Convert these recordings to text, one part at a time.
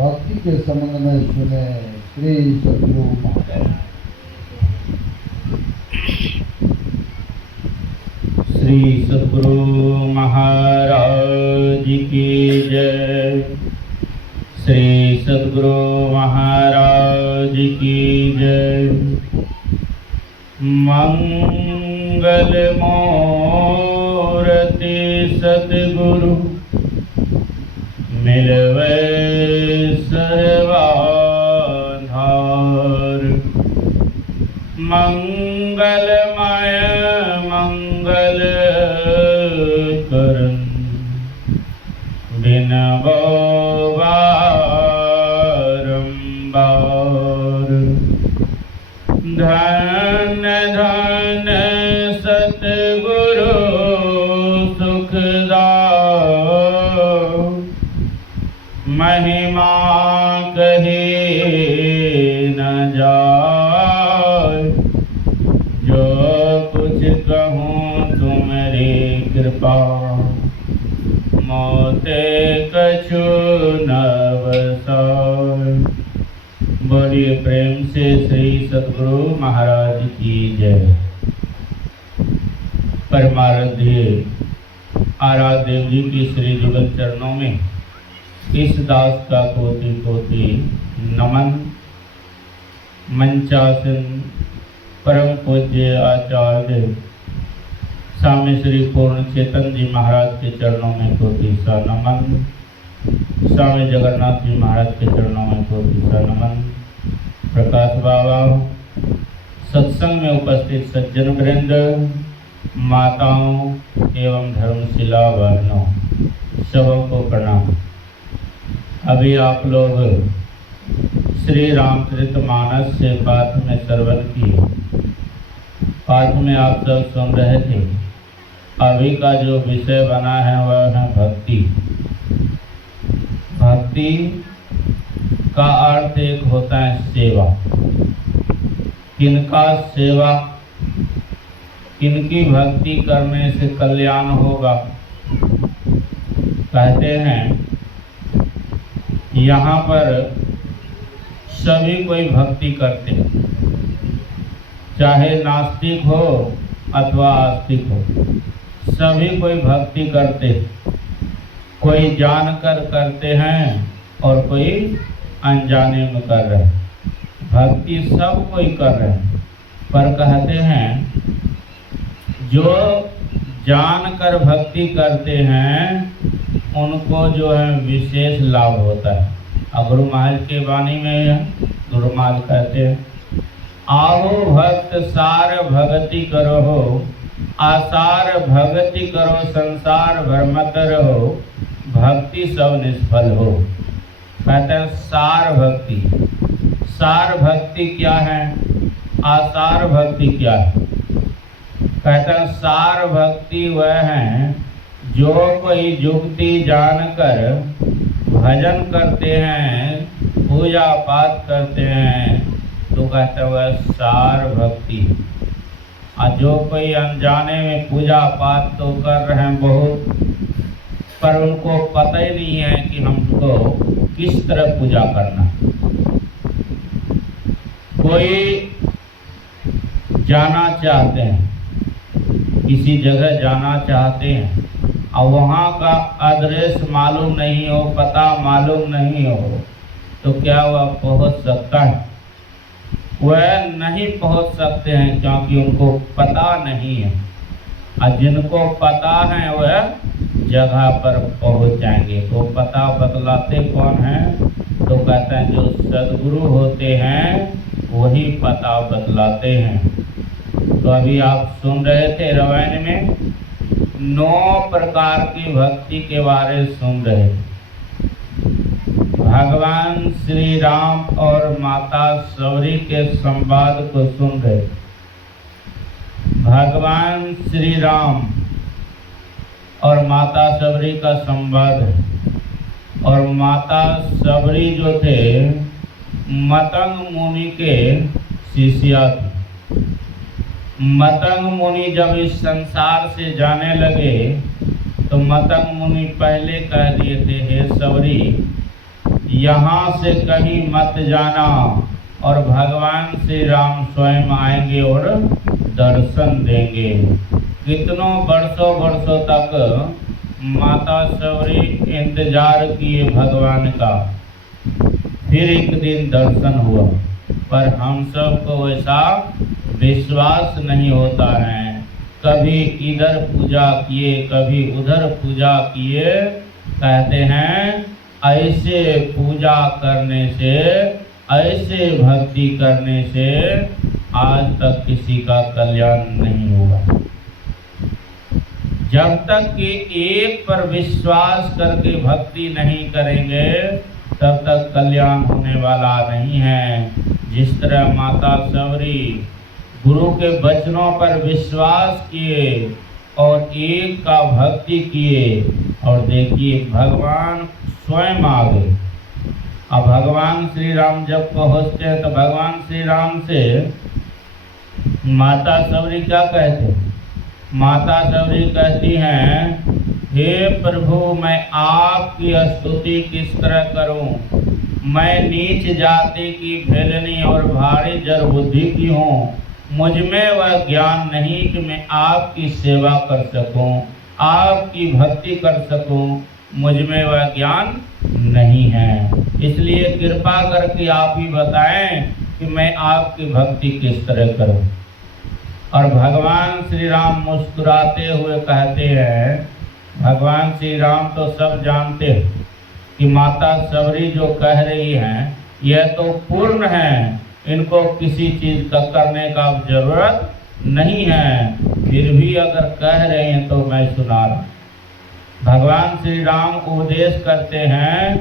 भक्ति के संबंध में सुने श्री सद्गुरु महाराज। श्री सद्गुरु महाराज की जय। श्री सद्गुरु महाराज की जय। मंगल मूर्ति सद्गुरु मिलवे सर्वाधार। मंगलमय मंगल करन बिनबो बारंबार। धन धन सतगुरु सुखदाओ। महिमा कहे न जाए। जो कुछ कहूँ तुम्हारी कृपा। मोते कछु न बसाए। बड़े प्रेम से श्री सद्गुरु महाराज की जय। परमाराध्य आराध्य जी की श्री जुगल चरणों में इस दास का कोटि कोटि नमन। मंचासन परम पूज्य आचार्य स्वामी श्री पूर्ण चेतन जी महाराज के चरणों में कोटि सा नमन। स्वामी जगन्नाथ जी महाराज के चरणों में कोटि सा नमन। प्रकाश बाबा, सत्संग में उपस्थित सज्जन वृंद, माताओं एवं धर्मशिला बहनों, सबों को प्रणाम। अभी आप लोग श्री रामचरितमानस से पाठ में श्रवण किए। पाठ में आप सब सुन रहे थे। अभी का जो विषय बना है वह है भक्ति। भक्ति का अर्थ एक होता है सेवा। किनका सेवा, किनकी भक्ति करने से कल्याण होगा। कहते हैं यहाँ पर सभी कोई भक्ति करते, चाहे नास्तिक हो अथवा आस्तिक हो, सभी कोई भक्ति करते। कोई जानकर करते हैं और कोई अनजाने में कर रहे हैं। भक्ति सब कोई कर रहे हैं, पर कहते हैं जो जानकर भक्ति करते हैं उनको जो है विशेष लाभ होता है। और गुरु महाराज के वाणी में गुरु महाराज कहते हैं, आओ भक्त सार भगति करो हो। आसार भगति करो संसार भर मत रहो। भक्ति सब निष्फल हो। कहते हैं सार भक्ति। सार भक्ति क्या है, आसार भक्ति क्या है। कहते हैं सार भक्ति वह है जो कोई युक्ति जानकर भजन करते हैं, पूजा पाठ करते हैं, तो कहते हैं वह सार भक्ति। और जो कोई अनजाने में पूजा पाठ तो कर रहे हैं बहुत, पर उनको पता ही नहीं है कि हमको किस तरह पूजा करना। कोई जाना चाहते हैं, किसी जगह जाना चाहते हैं और वहाँ का एड्रेस मालूम नहीं हो, पता मालूम नहीं हो, तो क्या वह पहुँच सकता है? वह नहीं पहुँच सकते हैं क्योंकि उनको पता नहीं है। और जिनको पता है वह जगह पर पहुँच जाएंगे। तो पता बतलाते कौन हैं? तो कहते हैं जो सद्गुरु होते हैं वही पता बतलाते हैं। तो अभी आप सुन रहे थे रामायण में 9 प्रकार की भक्ति के बारे सुन रहे थे। भगवान श्री राम और माता सवरी के संवाद को सुन रहे। भगवान श्री राम और माता सबरी का संवाद है। और माता सबरी जो थे मतंग मुनि के शिष्या थे। मतंग मुनि जब इस संसार से जाने लगे तो मतंग मुनि पहले कह दिए थे, हे सबरी यहाँ से कहीं मत जाना, और भगवान श्री राम स्वयं आएंगे और दर्शन देंगे। कितनों वर्षों तक माता सबरी इंतजार किए भगवान का, फिर एक दिन दर्शन हुआ, पर हम सब को ऐसा विश्वास नहीं होता है। कभी इधर पूजा किए, कभी उधर पूजा किए। कहते हैं ऐसे पूजा करने से, ऐसे भक्ति करने से आज तक किसी का कल्याण नहीं हुआ। जब तक कि एक पर विश्वास करके भक्ति नहीं करेंगे तब तक कल्याण होने वाला नहीं है। जिस तरह माता सबरी गुरु के वचनों पर विश्वास किए और एक का भक्ति किए, और देखिए भगवान स्वयं आ गए। अब भगवान श्री राम जब पहुँचते हैं तो भगवान श्री राम से माता सबरी क्या कहते? माता सबरी कहती हैं, हे प्रभु मैं आपकी स्तुति किस तरह करूं? मैं नीच जाति की भेलनी और भारी जड़ बुद्धि की हूँ। मुझ में वह ज्ञान नहीं कि मैं आपकी सेवा कर सकूं, आपकी भक्ति कर सकूं। मुझ में वह ज्ञान नहीं है, इसलिए कृपा करके आप ही बताएं कि मैं आपकी भक्ति किस तरह करूं। और भगवान श्री राम मुस्कुराते हुए कहते हैं, भगवान श्री राम तो सब जानते हैं कि माता सबरी जो कह रही हैं यह तो पूर्ण है, इनको किसी चीज का करने का जरूरत नहीं है, फिर भी अगर कह रहे हैं तो मैं सुना रहा। भगवान श्री राम उपदेश करते हैं,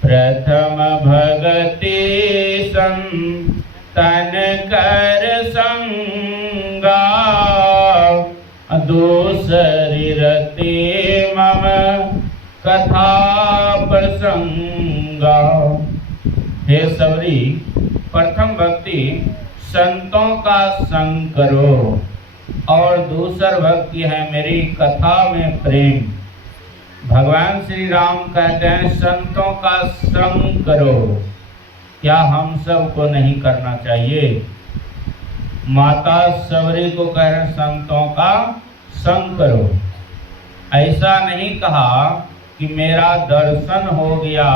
प्रथम भगति तन कर संगा, दूसरी रति मम कथा प्रसंगा। हे सबरी, प्रथम भक्ति संतों का संग करो, और दूसर भक्ति है मेरी कथा में प्रेम। भगवान श्री राम कहते हैं संतों का संग करो। क्या हम सब को नहीं करना चाहिए? माता सबरी को कह रहे संतों का संग करो। ऐसा नहीं कहा कि मेरा दर्शन हो गया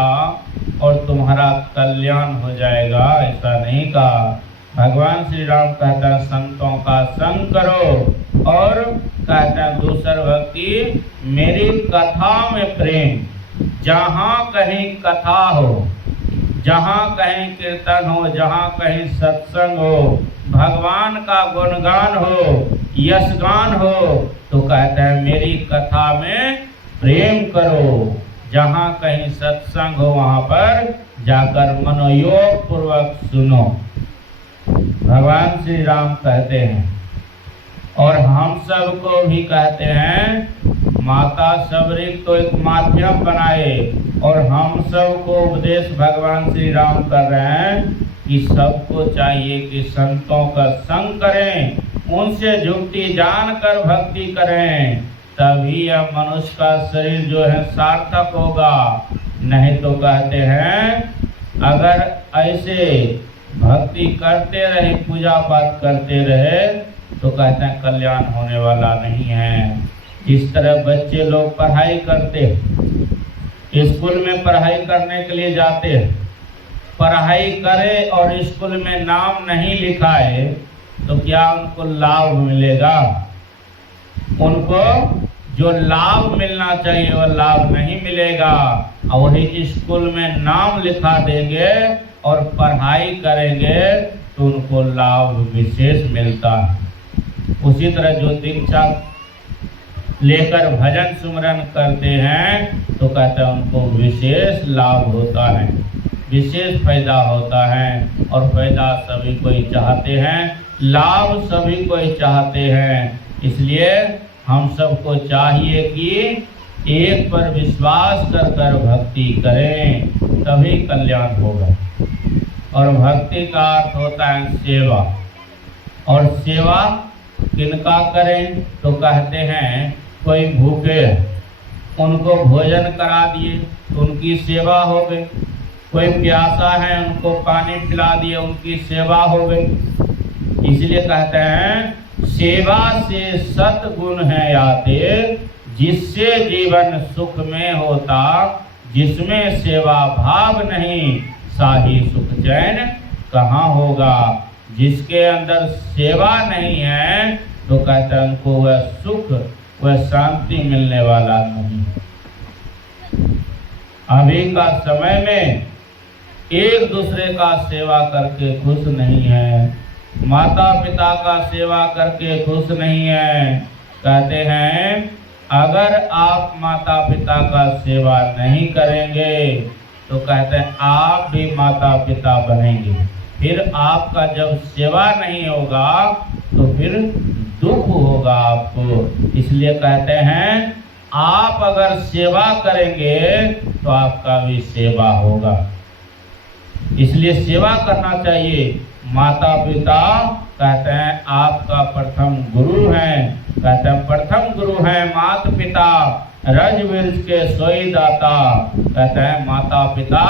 और तुम्हारा कल्याण हो जाएगा, ऐसा नहीं कहा। भगवान श्री राम कहता है संतों का संग करो, और कहता है दूसर भक्ति मेरी कथा में प्रेम। जहाँ कहीं कथा हो, जहाँ कहीं कीर्तन हो, जहाँ कहीं सत्संग हो, भगवान का गुणगान हो, यशगान हो, तो कहता है मेरी कथा में प्रेम करो। जहाँ कहीं सत्संग हो वहाँ पर जाकर मनोयोग पूर्वक सुनो, भगवान श्री राम कहते हैं। और हम सब को भी कहते हैं, माता सबरी तो एक माध्यम बनाए, और हम सब को उपदेश भगवान श्री राम कर रहे हैं कि सबको चाहिए कि संतों का संग करें, उनसे जुक्ति जानकर भक्ति करें, तभी यह मनुष्य का शरीर जो है सार्थक होगा। नहीं तो कहते हैं अगर ऐसे भक्ति करते रहे, पूजा पाठ करते रहे, तो कहते हैं कल्याण होने वाला नहीं है। जिस तरह बच्चे लोग पढ़ाई करते, स्कूल में पढ़ाई करने के लिए जाते, पढ़ाई करे और स्कूल में नाम नहीं लिखाए तो क्या उनको लाभ मिलेगा? उनको जो लाभ मिलना चाहिए वह लाभ नहीं मिलेगा। और वही स्कूल में नाम लिखा देंगे और पढ़ाई करेंगे तो उनको लाभ विशेष मिलता है। उसी तरह जो दीक्षा लेकर भजन सुमरन करते हैं तो कहते हैं उनको विशेष लाभ होता है, विशेष फायदा होता है। और फायदा सभी कोई चाहते हैं, लाभ सभी कोई चाहते हैं। इसलिए हम सबको चाहिए कि एक पर विश्वास कर कर भक्ति करें, तभी कल्याण होगा। और भक्ति का अर्थ होता है सेवा। और सेवा किनका करें? तो कहते हैं कोई भूखे उनको भोजन करा दिए तो उनकी सेवा हो गई। कोई प्यासा है उनको पानी पिला दिए, उनकी सेवा हो गई। इसलिए कहते हैं सेवा से सद्गुण है आते, जिससे जीवन सुख में होता, जिसमें सेवा भाव नहीं साही सुख चैन कहाँ होगा। जिसके अंदर सेवा नहीं है तो कहते हैं उनको वह सुख वह शांति मिलने वाला नहीं। अभी का समय में एक दूसरे का सेवा करके खुश नहीं है, माता पिता का सेवा करके खुश नहीं है। कहते हैं अगर आप माता पिता का सेवा नहीं करेंगे तो कहते हैं आप भी माता पिता बनेंगे, फिर आपका जब सेवा नहीं होगा तो फिर दुख होगा आपको। इसलिए कहते हैं आप अगर सेवा करेंगे तो आपका भी सेवा होगा। इसलिए सेवा करना चाहिए। माता पिता कहते हैं आपका प्रथम गुरु हैं, कहते हैं प्रथम गुरु हैं माता पिता, रजवंश के सोई दाता। कहते हैं माता पिता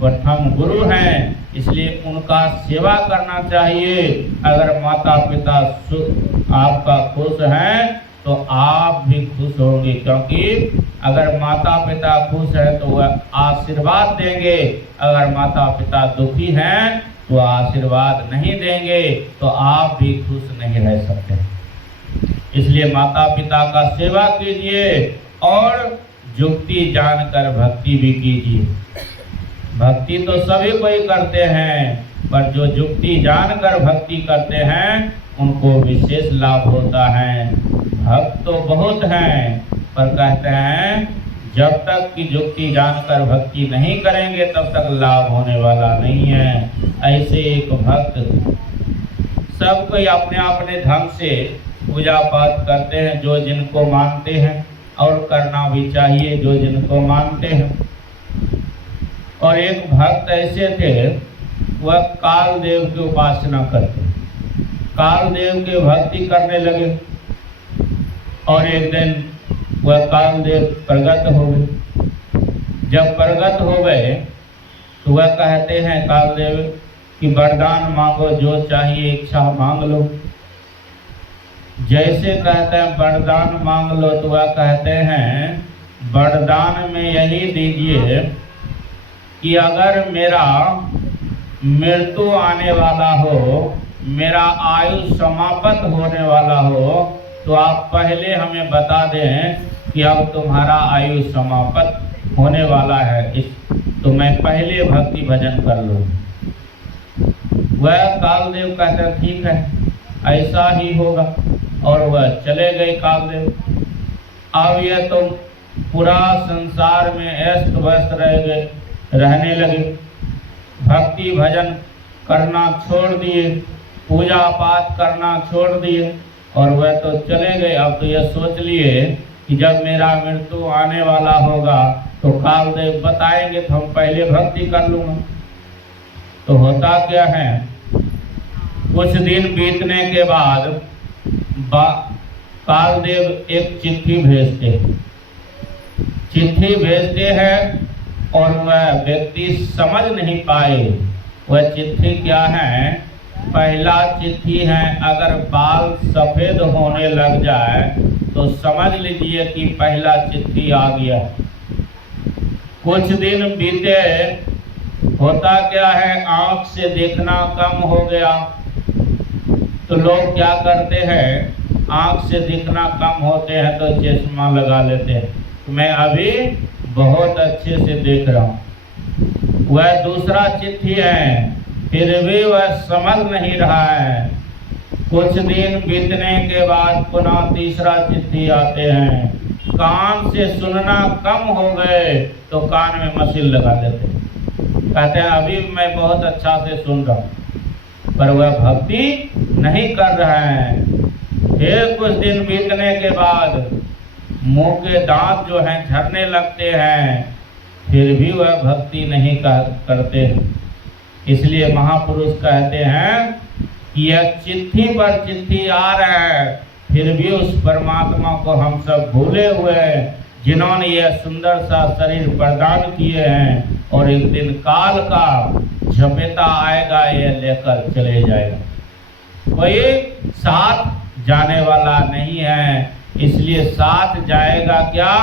प्रथम गुरु हैं, इसलिए उनका सेवा करना चाहिए। अगर माता पिता आपका खुश हैं तो आप भी खुश होंगे, क्योंकि अगर माता पिता खुश है तो वह आशीर्वाद देंगे, अगर माता पिता दुखी हैं तो आशीर्वाद नहीं देंगे, तो आप भी खुश नहीं रह सकते। इसलिए माता पिता का सेवा कीजिए और जुक्ति जानकर भक्ति भी कीजिए। भक्ति तो सभी कोई करते हैं, पर जो जुक्ति जानकर भक्ति करते हैं उनको विशेष लाभ होता है। भक्त तो बहुत हैं, पर कहते हैं जब तक कि जुक्ति जानकर भक्ति नहीं करेंगे तब तक लाभ होने वाला नहीं है। ऐसे एक भक्त सब कोई अपने अपने ढंग से पूजा पाठ करते हैं, जो जिनको मानते हैं, और करना भी चाहिए जो जिनको मानते हैं। और एक भक्त ऐसे थे, वह कालदेव की उपासना करते, कालदेव के भक्ति करने लगे। और एक दिन वह कालदेव प्रगट हो गए। जब प्रगट हो गए तो वह कहते हैं कालदेव कि वरदान मांगो, जो चाहिए इच्छा मांग लो। जैसे कहते हैं वरदान मांग लो तो वह कहते हैं वरदान में यही दीजिए कि अगर मेरा मृत्यु आने वाला हो, मेरा आयु समाप्त होने वाला हो, तो आप पहले हमें बता दें कि अब तुम्हारा आयु समाप्त होने वाला है, तो मैं पहले भक्ति भजन कर लूँ। वह कालदेव कहते ठीक है, ऐसा ही होगा। और वह चले गए कालदेव। अब यह तो पूरा संसार में अस्त व्यस्त रहने लगे, भक्ति भजन करना छोड़ दिए, पूजा पाठ करना छोड़ दिए, और वह तो चले गए। अब तो यह सोच लिए कि जब मेरा मृत्यु आने वाला होगा तो कालदेव बताएंगे तो हम पहले भक्ति कर लूँगा। तो होता क्या है, कुछ दिन बीतने के बाद कालदेव एक चिट्ठी भेजते हैं और वह व्यक्ति समझ नहीं पाए वह चिट्ठी क्या है। पहला चिट्ठी है, अगर बाल सफ़ेद होने लग जाए तो समझ लीजिए कि पहला चिट्ठी आ गया। कुछ दिन बीते, होता क्या है, आँख से देखना कम हो गया, तो लोग क्या करते हैं, आँख से दिखना कम होते हैं तो चश्मा लगा लेते हैं। मैं अभी बहुत अच्छे से देख रहा हूँ। वह दूसरा चिट्ठी है, फिर भी वह समझ नहीं रहा है। कुछ दिन बीतने के बाद पुनः तीसरा चिट्ठी आते हैं, कान से सुनना कम हो गए तो कान में मशीन लगा देते हैं। कहते हैं अभी मैं बहुत अच्छा से सुन रहा हूँ, पर वह भक्ति नहीं कर रहा है। फिर कुछ दिन बीतने के बाद मुंह के दांत जो हैं झड़ने लगते हैं, फिर भी वह भक्ति नहीं करते। इसलिए महापुरुष कहते हैं कि यह चिट्ठी पर चिट्ठी आ रहा है, फिर भी उस परमात्मा को हम सब भूले हुए हैं, जिन्होंने यह सुंदर सा शरीर प्रदान किए हैं। और एक दिन काल का झपेटा आएगा, ये लेकर चले जाएगा। कोई साथ जाने वाला नहीं है, इसलिए साथ जाएगा क्या?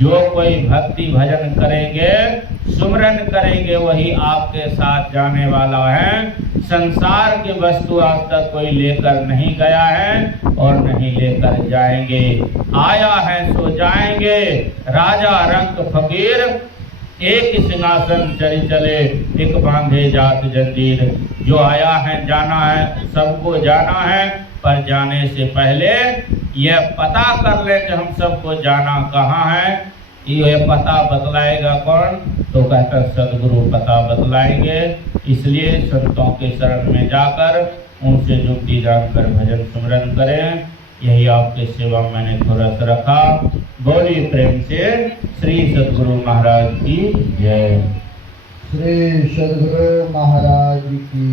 जो कोई भक्ति भजन करेंगे, सुमरन करेंगे, वही आपके साथ जाने वाला है। संसार की वस्तु आज तक कोई लेकर नहीं गया है और नहीं लेकर जाएंगे। आया है सो जाएंगे, राजा रंक फकीर, एक ही सिंहासन चली चले, एक बांधे जात जंजीर। जो आया है जाना है, सबको जाना है, पर जाने से पहले यह पता कर ले कि हम सबको जाना कहाँ है। ये पता बतलाएगा कौन? तो कहता सदगुरु पता बतलाएंगे। इसलिए संतों के शरण में जाकर उनसे जुक्ति जानकर भजन सुमरन करें। यही आपके सेवा मैंने थोड़ा सा रखा। बोलिए प्रेम से श्री सदगुरु महाराज की जय। श्री सदगुरु महाराज की